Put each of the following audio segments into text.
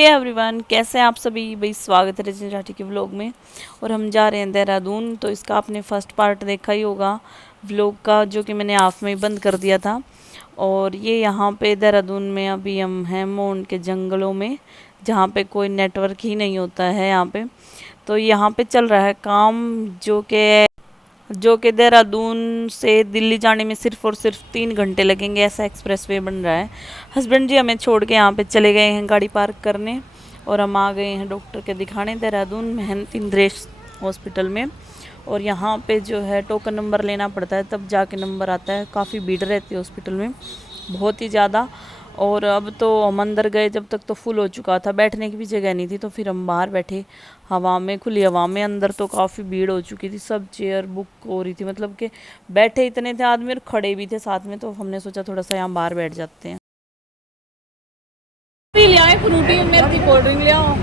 Hey everyone, कैसे हैं आप सभी। भाई स्वागत है रजनी राठी के व्लॉग में। और हम जा रहे हैं देहरादून। तो इसका आपने फर्स्ट पार्ट देखा ही होगा व्लॉग का, जो कि मैंने हाफ में ही बंद कर दिया था। और ये यहाँ पे देहरादून में अभी हम हैं मोन के जंगलों में, जहाँ पे कोई नेटवर्क ही नहीं होता है यहाँ पे। तो यहाँ पे चल रहा है काम, जो कि देहरादून से दिल्ली जाने में सिर्फ और सिर्फ 3 घंटे लगेंगे, ऐसा एक्सप्रेसवे बन रहा है। हस्बैंड जी हमें छोड़ के यहाँ पे चले गए हैं गाड़ी पार्क करने, और हम आ गए हैं डॉक्टर के दिखाने देहरादून महंत इंद्रेश हॉस्पिटल में। और यहाँ पे जो है टोकन नंबर लेना पड़ता है, तब जाके नंबर आता है। काफ़ी भीड़ रहती है हॉस्पिटल में, बहुत ही ज़्यादा। और अब तो हम अंदर गए जब तक तो फुल हो चुका था, बैठने की भी जगह नहीं थी। तो फिर हम बाहर बैठे हवा में, खुली हवा में। अंदर तो काफ़ी भीड़ हो चुकी थी, सब चेयर बुक हो रही थी, मतलब कि बैठे इतने थे आदमी और खड़े भी थे साथ में। तो हमने सोचा थोड़ा सा यहाँ बाहर बैठ जाते हैं। ले आए फ्रूटी, मेरे की कोल्ड ड्रिंक ले आओ।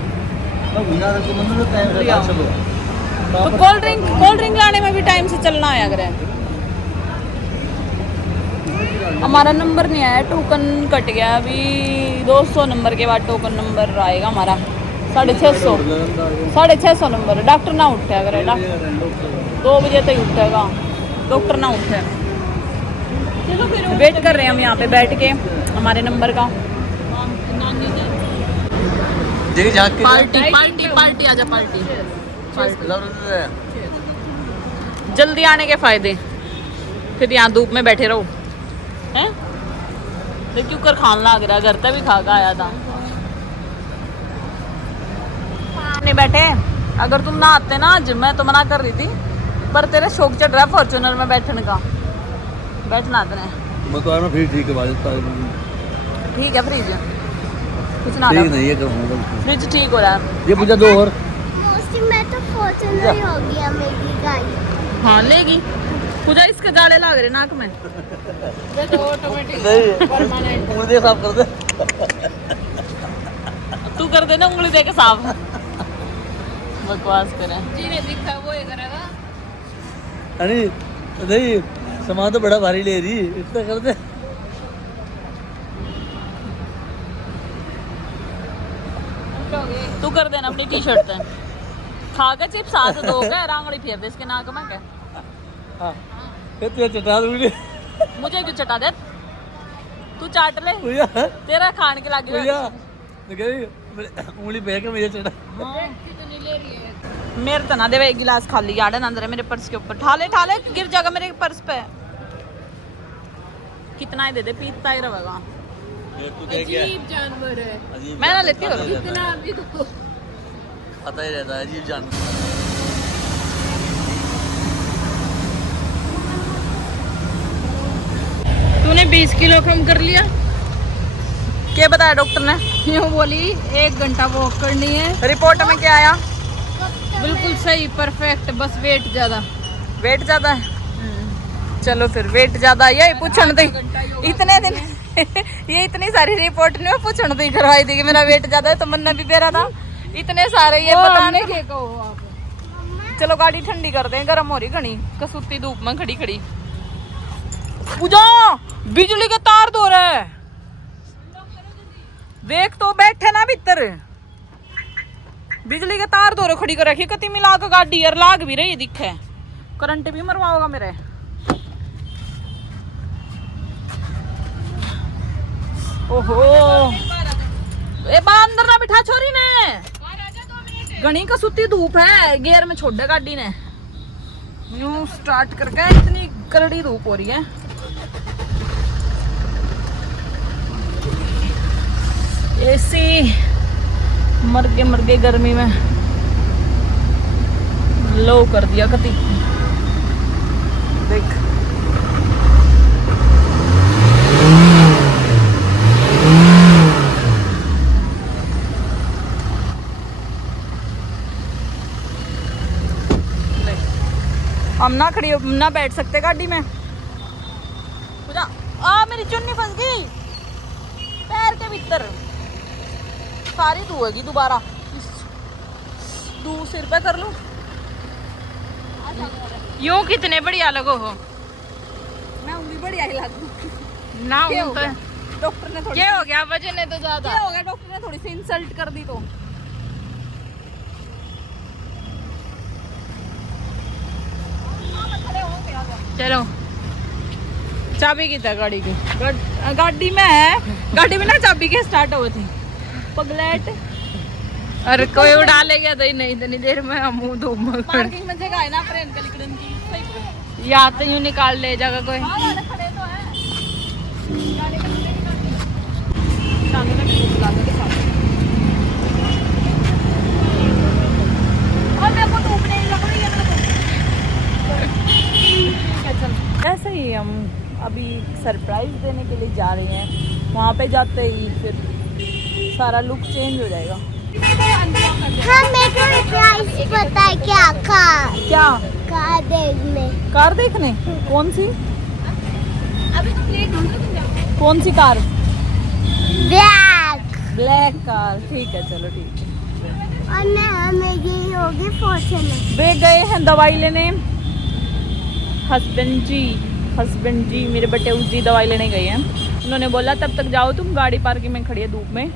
तो कोल्ड ड्रिंक लाने में भी टाइम से चलना आया करे। हमारा नंबर नहीं आया, टोकन कट गया अभी। 200 नंबर के बाद टोकन नंबर आएगा हमारा। 650 नंबर। डॉक्टर ना उठे, अगर 2 बजे तक उठेगा डॉक्टर ना उठे। वेट कर रहे हैं हम यहाँ पे बैठ के हमारे नंबर का। पार्टी पार्टी पार्टी, आजा पार्टी। जल्दी आने के फायदे, फिर यहाँ धूप में बैठे रहो हैं। तो क्यों कर खान लग रहा, घर तक भी खा के आया था। नहीं बैठे, अगर तुम ना आते ना आज, मैं तो मना कर रही थी, पर तेरे शौक चढ़ रहा है फॉर्च्यूनर में बैठने का। बैठना तेने तो फिर ठीक है, ठीक है। फ्रिज कुछ ना नहीं है, फ्रिज ठीक हो रहा है। ये पूजा दो और मैं तो फॉर्च्यूनर ही हो गया मेरी गाड़ी। हाँ लेगी पूजा, इसके जाले लग रहे नाक में। तो ऑटोमेटिक परमानेंट उंगली साफ कर दे। तू कर देना उंगली दे के साफ। बकवास करे जी ने दिखा वो ही करेगा। अरे नहीं, सामान तो बड़ा भारी ले रही, इतना कर दे। तू कर देना अपनी टी शर्ट पे खा के चिप्स हाथ धो के रांगड़ी फेर दे इसके नाक में। क्या हाँ, ये चटा दूंगी। मुझे क्यों चटा दे, तू चाट ले, तेरा खान के लागे। उंगली बह के मुझे चटा। मेरे तो ना दे, एक गिलास खाली यार अंदर है मेरे पर्स के ऊपर। ठाले गिर जाएगा मेरे पर्स पे। कितना ही दे दे, पीता ही रहेगा। अजीब जानवर है। मैं ना लेती हूँ, इतना भी तो पता ही रहता है अजीब जानवर। तूने 20 किलो कम कर लिया। क्या बताया डॉक्टर ने? यूँ बोली 1 घंटा वॉक करनी है। रिपोर्ट में क्या आया? बिल्कुल सही, परफेक्ट, बस वेट ज्यादा। वेट ज्यादा है? चलो फिर वेट ज्यादा, यही पूछण दी इतने दिन। ये इतनी सारी रिपोर्ट ने पूछण दी करवाई थी कि मेरा वेट ज्यादा है, तो मन भी बेरा था इतने सारे ये बताने के। चलो गाड़ी ठंडी कर दें, गर्म हो रही घनी, कसूती धूप में खड़ी खड़ी। पूजा बिजली के तार धो रहे, देख तो बैठे ना भीतर। बिजली के तार धो रहे खड़ी कर रखी, कति मिला के गाड़ी यार लाग भी रही दिखे। करंट भी मरवाओगा मेरे। ओहो ए बा अंदर ना बिठा छोरी ने, घनी का सुती धूप है, गियर में छोड़ दे गाड़ी ने। यूं स्टार्ट करके, इतनी करड़ी धूप हो रही है। एसी मर के गर्मी में लो कर दिया कति। देख हम ना खड़ी ना बैठ सकते गाड़ी में। पूजा आ मेरी चुन्नी फंस गई पैर के भीतर, सारी धोएगी दोबारा। दू सिर पे कर लूं। यूं कितने बढ़िया लगो हो। मैं उंगली बढ़िया ही लागू ना उन तो डॉक्टर ने थोड़ी क्या हो गया, वजन है तो ज्यादा क्या हो गया, डॉक्टर ने थोड़ी सी इंसल्ट कर दी तो चलो चाबी की था गाड़ी की गाड़ी में है, गाड़ी में ना चाबी के स्टार्ट हुए थी पगलेट। और कोई उड़ा ले गया तो नहीं, इतनी देर में हम मुंह धूम पार्किंग में जगह है ना फ्रेंड के निकलने की, सही पकड़। या तो यूं निकाल ले जाएगा कोई। हाँ वाले खड़े तो हैं गाड़ी का नंबर निकाल के शानू ने भी बुला के साथ। और मेरे को धूप नहीं लग रही है, ऐसे ही हम अभी सरप्राइज देने के लिए जा रहे हैं। वहाँ पे जाते ही फिर सारा लुक चेंज हो जाएगा। हाँ मेरे को प्राइस पता है क्या कार देखने। कार देखने? कौन सी? अभी तो प्लेट ढूंढ कौन सी कार? ब्लैक। ब्लैक कार, ठीक है चलो ठीक है। और मैं हमें ये होगी फॉर्च्यूनर। वे गए हैं दवाई लेने, हस्बैंड जी मेरे बटे जी दवाई लेने गए हैं। उन्होंने बोला तब तक जाओ तुम, गाड़ी पार्किंग में खड़ी है धूप में,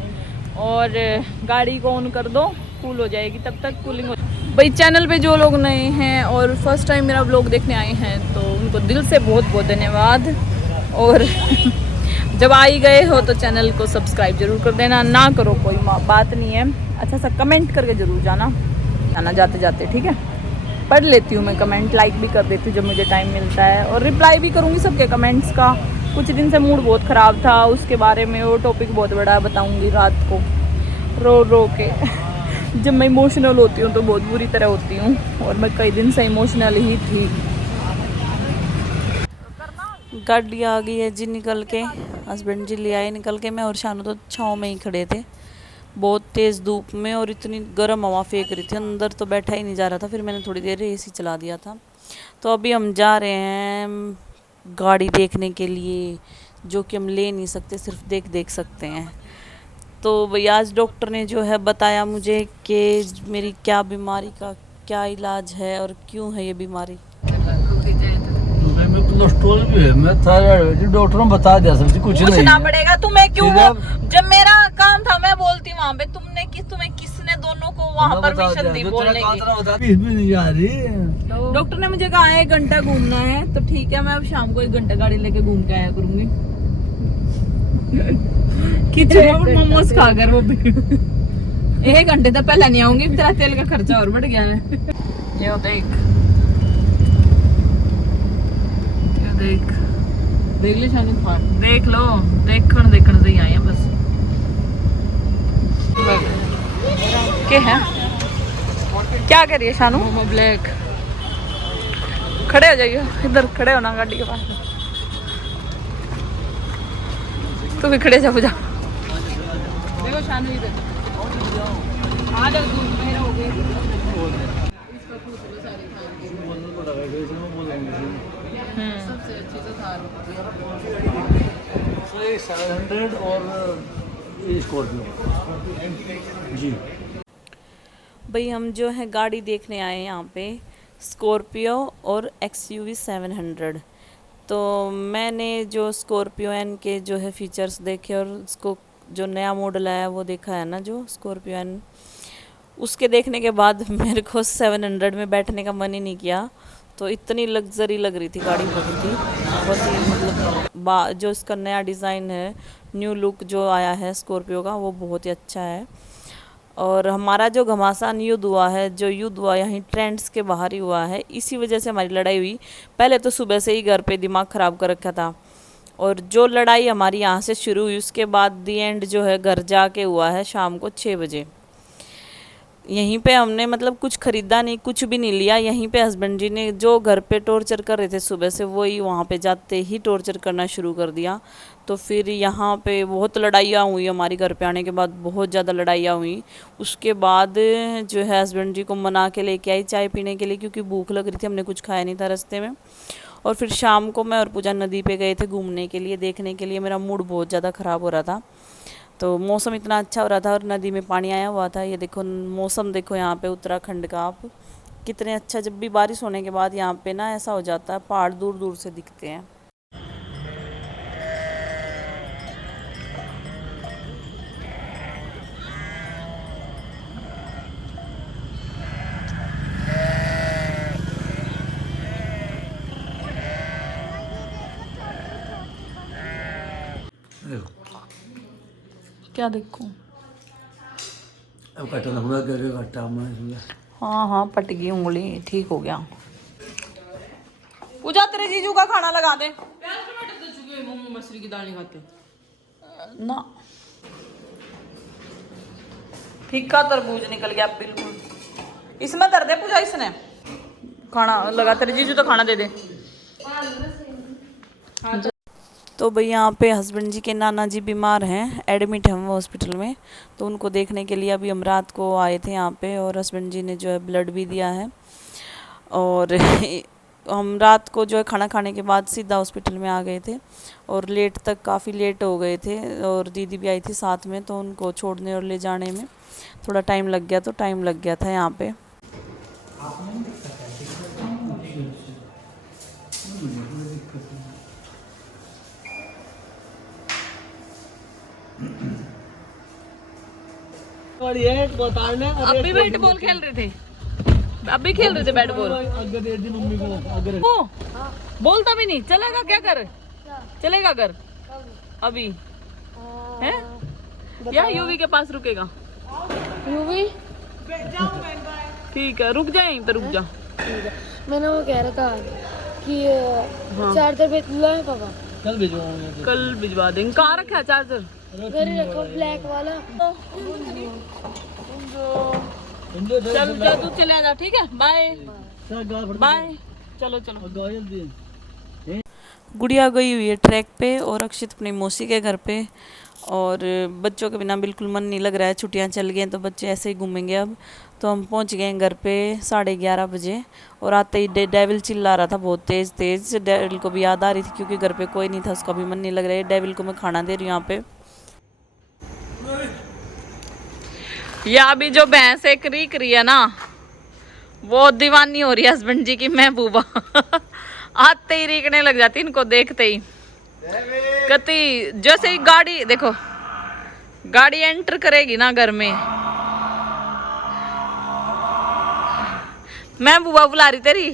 और गाड़ी को ऑन कर दो, कूल हो जाएगी, तब तक कूलिंग हो। भाई चैनल पे जो लोग नए हैं और फर्स्ट टाइम मेरा व्लॉग देखने आए हैं तो उनको दिल से बहुत बहुत धन्यवाद। और जब आ ही गए हो तो चैनल को सब्सक्राइब जरूर कर देना, ना करो कोई बात नहीं है, अच्छा सा कमेंट करके ज़रूर जाना जाते जाते, ठीक है। पढ़ लेती हूँ मैं कमेंट, लाइक भी कर देती हूँ जब मुझे टाइम मिलता है, और रिप्लाई भी करूँगी सबके कमेंट्स का। कुछ दिन से मूड बहुत ख़राब था, उसके बारे में वो टॉपिक बहुत बड़ा बताऊँगी रात को रो के। जब मैं इमोशनल होती हूँ तो बहुत बुरी तरह होती हूँ, और मैं कई दिन से इमोशनल ही थी। गाड़ी आ गई है जी निकल के, हस्बैंड जी ले आए निकल के। मैं और शानू तो छाँव में ही खड़े थे, बहुत तेज़ धूप में, और इतनी गर्म हवा फेंक रही थी, अंदर तो बैठा ही नहीं जा रहा था। फिर मैंने थोड़ी देर एसी चला दिया था। तो अभी हम जा रहे हैं गाड़ी देखने के लिए, जो कि हम ले नहीं सकते, सिर्फ देख सकते हैं। तो भैया आज डॉक्टर ने जो है बताया मुझे कि मेरी क्या बीमारी का क्या इलाज है और क्यों है ये बीमारी। कोलेस्ट्रॉल भी है, मैं थायराइड, डॉक्टर ने बता दिया सब कुछ नहीं। पूछना पड़ेगा तुम्हें क्यों, जब मेरा काम था मैं बोलती वहाँ पे, तुम्हें किसने दोनों को वहाँ परमिशन दी बोलने की? भी नहीं जा रही। डॉक्टर ने मुझे कहा 1 घंटा घूमना है, तो ठीक है मैं अब शाम को 1 घंटा गाड़ी लेके घूम के आया करूंगी। खिचड़ी और मोमोज खाकर, वो भी 1 घंटे तो पहले नहीं आऊंगी, तेरा तेल का खर्चा और बढ़ गया है। ये देख ले शानू, देख लो, देखने से ही आए हैं बस। क्या है, क्या कर रही है शानू? मोमो ब्लैक। खड़े हो जाइए, इधर खड़े होना गाड़ी के पास। तू भी खड़े जा, देखो शानू इधर आ जाओ, दूध में हो गई। सबसे अच्छी तो थार 700 और स्कॉर्पियो जी। भाई हम जो है गाड़ी देखने आए हैं यहाँ पे, स्कॉर्पियो और XUV 700। तो मैंने जो स्कॉर्पियो एन के जो है फीचर्स देखे, और उसको जो नया मॉडल आया वो देखा है ना, जो स्कॉर्पियो एन, उसके देखने के बाद मेरे को 700 में बैठने का मन ही नहीं किया। तो इतनी लग्जरी लग रही थी गाड़ी, बहुत ही मतलब जो इसका नया डिज़ाइन है, न्यू लुक जो आया है स्कॉर्पियो का, वो बहुत ही अच्छा है। और हमारा जो घमासान युद्ध हुआ है, जो युद्ध हुआ यहीं ट्रेंड्स के बाहर ही हुआ है, इसी वजह से हमारी लड़ाई हुई। पहले तो सुबह से ही घर पे दिमाग ख़राब कर रखा था, और जो लड़ाई हमारी यहाँ से शुरू हुई उसके बाद दी एंड जो है घर जाके हुआ है शाम को 6 बजे। यहीं पे हमने मतलब कुछ ख़रीदा नहीं, कुछ भी नहीं लिया। यहीं पे हस्बैंड जी ने जो घर पे टॉर्चर कर रहे थे सुबह से, वही वहाँ पे जाते ही टॉर्चर करना शुरू कर दिया। तो फिर यहाँ पे बहुत लड़ाइयाँ हुई हमारी, घर पे आने के बाद बहुत ज़्यादा लड़ाइयाँ हुई। उसके बाद जो है हस्बैंड जी को मना के लेके आई चाय पीने के लिए, क्योंकि भूख लग रही थी, हमने कुछ खाया नहीं था रास्ते में। और फिर शाम को मैं और पूजा नदी पे गए थे घूमने के लिए, देखने के लिए। मेरा मूड बहुत ज़्यादा ख़राब हो रहा था, तो मौसम इतना अच्छा हो रहा था और नदी में पानी आया हुआ था। ये देखो मौसम, देखो यहाँ पे उत्तराखंड का आप कितने अच्छा, जब भी बारिश होने के बाद यहाँ पे ना ऐसा हो जाता है, पहाड़ दूर दूर से दिखते हैं। क्या देखूं? अब कटा हुआ करके कटा मैं हाँ हाँ, पट गई उंगली, ठीक हो गया। पूजा तेरे जीजू का खाना लगा दे। प्याज टमाटर तो चुके मोमो मसूरी की दाल नहीं खाते ना, फीका तरबूज निकल गया बिल्कुल। इसमें दर्द है पूजा, इसने खाना लगा, तेरे जीजू तो खाना दे दे। तो भाई यहाँ पे हस्बैंड जी के नाना जी बीमार हैं, एडमिट हैं वो हॉस्पिटल में, तो उनको देखने के लिए अभी हम रात को आए थे यहाँ पे, और हस्बैंड जी ने जो है ब्लड भी दिया है। और हम रात को जो है खाना खाने के बाद सीधा हॉस्पिटल में आ गए थे, और लेट तक काफ़ी लेट हो गए थे, और दीदी भी आई थी साथ में, तो उनको छोड़ने और ले जाने में थोड़ा टाइम लग गया, तो टाइम लग गया था यहाँ पे। अभी बैट बॉल खेल रहे थे, अभी खेल रहे थे बैट बॉल। ओ, बोलता भी नहीं, चलेगा क्या कर, चलेगा कर अभी है या यूवी के पास रुकेगा? यूवी ठीक है, रुक जाए यहीं पे, रुक जा। मैंने वो कह रहा था कि चार्जर भेजना है पापा, कल भिजवाऊंगा। कल भिजवा देंगे। कहाँ रखा है चार्जर? घर ही रखो, ब्लैक वाला। चल जा, तू चले जा, ठीक है, बाय बाय, चलो चलो। गुड़िया गई हुई है ट्रैक पे, और अक्षित अपनी मौसी के घर पे, और बच्चों के बिना बिल्कुल मन नहीं लग रहा है, छुट्टियां चल गई हैं तो बच्चे ऐसे ही घूमेंगे अब। तो हम पहुंच गए हैं घर पे 11:30 बजे, और आते ही डेविल चिल्ला रहा था बहुत तेज़ तेज़। डेविल को भी याद आ रही थी क्योंकि घर पे कोई नहीं था, उसका भी मन नहीं लग रहा है। डेविल को मैं खाना दे रही हूँ यहाँ पे। या अभी जो भैंस एक रीक रही है ना, वो दीवानी हो रही है हस्बैंड जी की महबूबा। आते ही रीकने लग जाती इनको देखते ही। कति जैसे ही गाड़ी देखो, गाड़ी एंटर करेगी ना घर में, महबूबा बुला रही तेरी।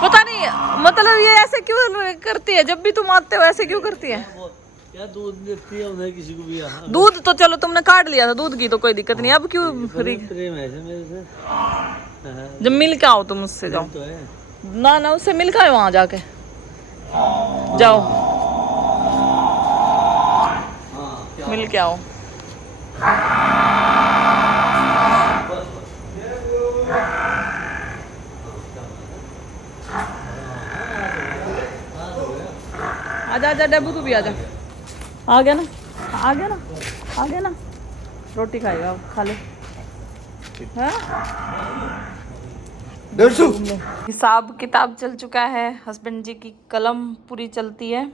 पता नहीं मतलब ये ऐसे क्यों करती है, जब भी तुम आते हो ऐसे क्यों करती है? क्या दूध देती है उन्हें किसी को भी? दूध तो चलो तुमने काट लिया था, दूध की तो कोई दिक्कत नहीं, अब क्यों प्रेम है मेरे से। जब मिल के आओ तुम उससे, जाओ तो है ना ना, उससे मिल के आओ, वहां जाके जाओ, मिल के आओ। आजा आजा डब्बू, तू भी आजा। आ गया ना, आ गया ना, आ गया ना, रोटी खाएगा, खा ले। हिसाब किताब चल चुका है, हस्बैंड जी की कलम पूरी चलती है,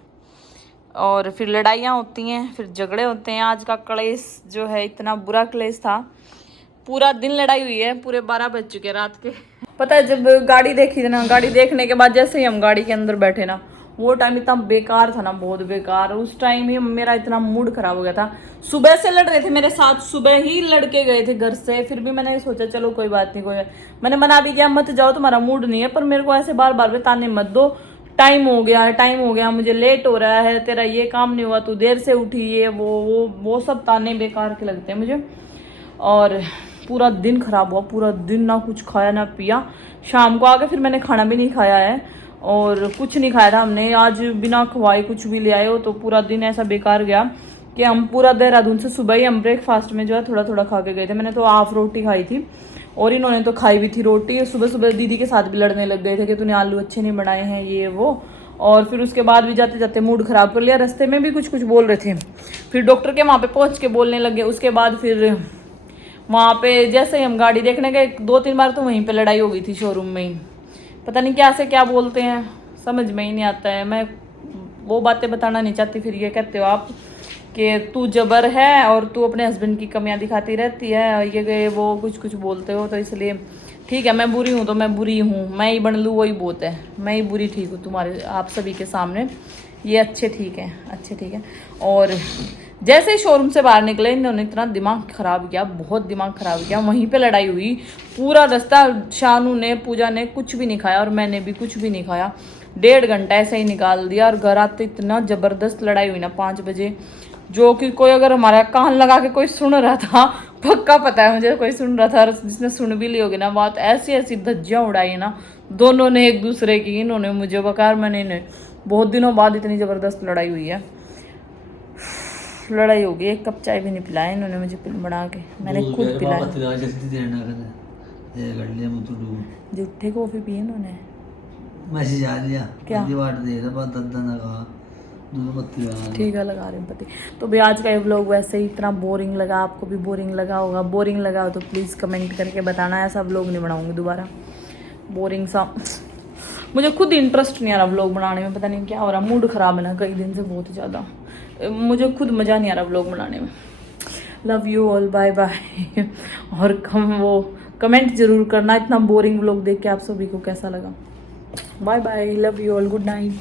और फिर लड़ाइयाँ होती हैं, फिर झगड़े होते हैं। आज का क्लेश जो है इतना बुरा क्लेश था, पूरा दिन लड़ाई हुई है, पूरे 12 बज चुके हैं रात के। पता है जब गाड़ी देखी थी ना, गाड़ी देखने के बाद जैसे ही हम गाड़ी के अंदर बैठे ना, वो टाइम इतना बेकार था ना, बहुत बेकार। उस टाइम ही मेरा इतना मूड खराब हो गया था। सुबह से लड़ रहे थे मेरे साथ, सुबह ही लड़के गए थे घर से, फिर भी मैंने सोचा चलो कोई बात नहीं, कोई मैंने मना भी किया मत जाओ, तुम्हारा मूड नहीं है, पर मेरे को ऐसे बार बार ताने मत दो। टाइम हो गया है, टाइम हो गया, मुझे लेट हो रहा है, तेरा ये काम नहीं हुआ, तू देर से उठी, ये वो सब ताने बेकार के लगते हैं मुझे। और पूरा दिन खराब हुआ, पूरा दिन ना कुछ खाया ना पिया। शाम को आके फिर मैंने खाना भी नहीं खाया है, और कुछ नहीं खाया था हमने आज, बिना खवाए कुछ भी ले आए हो, तो पूरा दिन ऐसा बेकार गया कि हम पूरा देहरादून से सुबह ही हम ब्रेकफास्ट में जो है थोड़ा थोड़ा खा के गए थे। मैंने तो हाफ रोटी खाई थी, और इन्होंने तो खाई भी थी रोटी। सुबह सुबह दीदी के साथ भी लड़ने लग गए थे कि तूने आलू अच्छे नहीं बनाए हैं, ये वो। और फिर उसके बाद भी जाते जाते मूड ख़राब कर लिया, रास्ते में भी कुछ कुछ बोल रहे थे। फिर डॉक्टर के वहाँ पे पहुँच के बोलने लगे। उसके बाद फिर वहाँ पे जैसे ही हम गाड़ी देखने गए, 2-3 बार तो वहीं पे लड़ाई हो गई थी शोरूम में ही। पता नहीं क्या से क्या बोलते हैं, समझ में ही नहीं आता है। मैं वो बातें बताना नहीं चाहती, फिर ये कहते हो आप कि तू जबर है और तू अपने हस्बैंड की कमियां दिखाती रहती है, ये गए वो कुछ कुछ बोलते हो। तो इसलिए ठीक है, मैं बुरी हूँ तो मैं बुरी हूँ, मैं ही बन लूँ वही बहुत है, मैं ही बुरी ठीक हूँ तुम्हारे आप सभी के सामने, ये अच्छे ठीक है, अच्छे ठीक है। और जैसे ही शोरूम से बाहर निकले इन्होंने इतना दिमाग खराब किया, बहुत दिमाग खराब किया। वहीं पे लड़ाई हुई पूरा रास्ता। शानू ने, पूजा ने कुछ भी नहीं खाया और मैंने भी कुछ भी नहीं खाया। 1.5 घंटा ऐसे ही निकाल दिया और घर आते इतना ज़बरदस्त लड़ाई हुई ना 5 बजे, जो कि कोई अगर हमारा कान लगा के कोई सुन रहा था, पक्का पता है मुझे कोई सुन रहा था, और जिसने सुन भी ली होगी ना बात, ऐसी ऐसी धज्जियाँ उड़ाई ना दोनों ने एक दूसरे की। इन्होंने मुझे बकार, मैंने इन्हें। बहुत दिनों बाद इतनी ज़बरदस्त लड़ाई हुई है, लड़ाई हो गई। 1 कप चाय भी नहीं पिलाया इन्होंने मुझे बना के, मैंने खुद पिलाया। जूठे कॉफ़ी पी इन्होंने। मैसेज आ गया क्या? ठीक है, लगा रहे हैं पति। तो भी आज का ये व्लॉग वैसे ही इतना बोरिंग लगा, आपको भी बोरिंग लगा होगा। बोरिंग लगा हो तो प्लीज़ कमेंट करके बताना, ऐसा व्लॉग नहीं बनाऊंगी दोबारा। बोरिंग सा, मुझे खुद इंटरेस्ट नहीं आ रहा व्लॉग बनाने में, पता नहीं क्या हो रहा, मूड ख़राब है ना कई दिन से बहुत ज़्यादा। मुझे खुद मज़ा नहीं आ रहा व्लॉग बनाने में। Love you all, bye bye. और कमेंट ज़रूर करना इतना बोरिंग व्लॉग देख के आप सभी को कैसा लगा। Bye bye, love you all, good night.